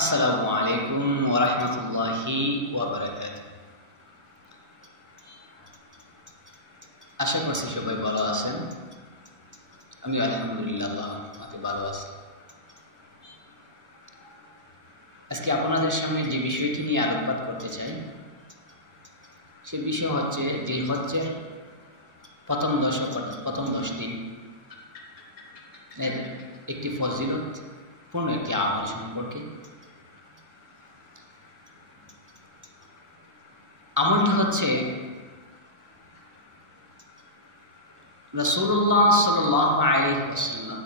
আসসালামু আলাইকুম ওয়া রাহমাতুল্লাহি ওয়া বারাকাতুহু। আশা করছি সবাই ভালো আছেন। আমি আলহামদুলিল্লাহ আল্লাহর ভালো আছি। আজকে আপনাদের সামনে যে বিষয়টি নিয়ে আলোকপাত করতে চাই সে বিষয় হচ্ছে জিলহজ্জের প্রথম 10 দিন এর একটি ফজিলতপূর্ণ একটি আমল সম্পর্কে। আমলটা হচ্ছে রাসূলুল্লাহ সাল্লাল্লাহু আলাইহি ওয়াসাল্লাম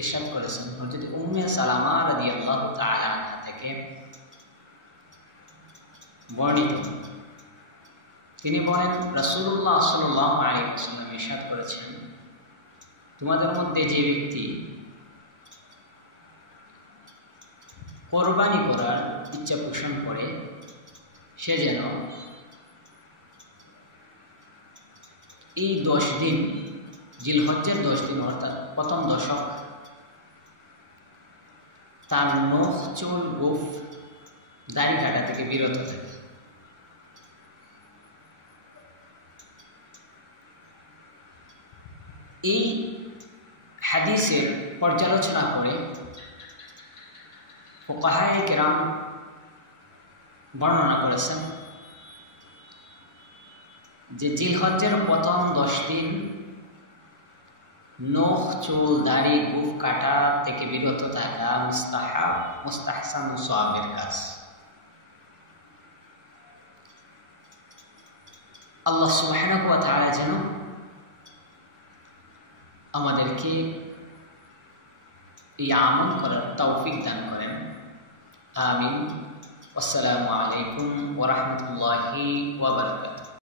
ইরশাদ করেছেন হযরত উম্মে সালামা রাদিয়াল্লাহু তাআলা আনহা থেকে বর্ণিত। তিনি বলেন, রাসূলুল্লাহ সাল্লাল্লাহু আলাইহি ওয়াসাল্লাম ইরশাদ করেছেন, তোমাদের মধ্যে যে ব্যক্তি কোরবানি করার ইচ্ছা পোষণ করে সে যেন এই 10 দিন, জিলহজ্জের 10 দিন অর্থাৎ প্রথম দশক, তার নখ, চুল, গোঁফ, দাড়ি কাটা থেকে বিরত থাকে। এই হাদিসের পর্যালোচনা করে ফুকাহায়ে কেরাম বর্ণনা করেছেন যে জিলহজ্জের প্রথম 10 দিন নখ, চুল, দাড়ি, গোঁফ কাটা থেকে বিরত থাকা মুস্তাহসান ও সওয়াবের কাজ। আল্লাহ সুবহানাহু ওয়া তাআলা যেন আমাদেরকে এই আমল করার তৌফিক দান করেন। আমিন। আসসালামু আলাইকুম ওয়া রাহমাতুল্লাহি ওয়া বারাকাতুহু।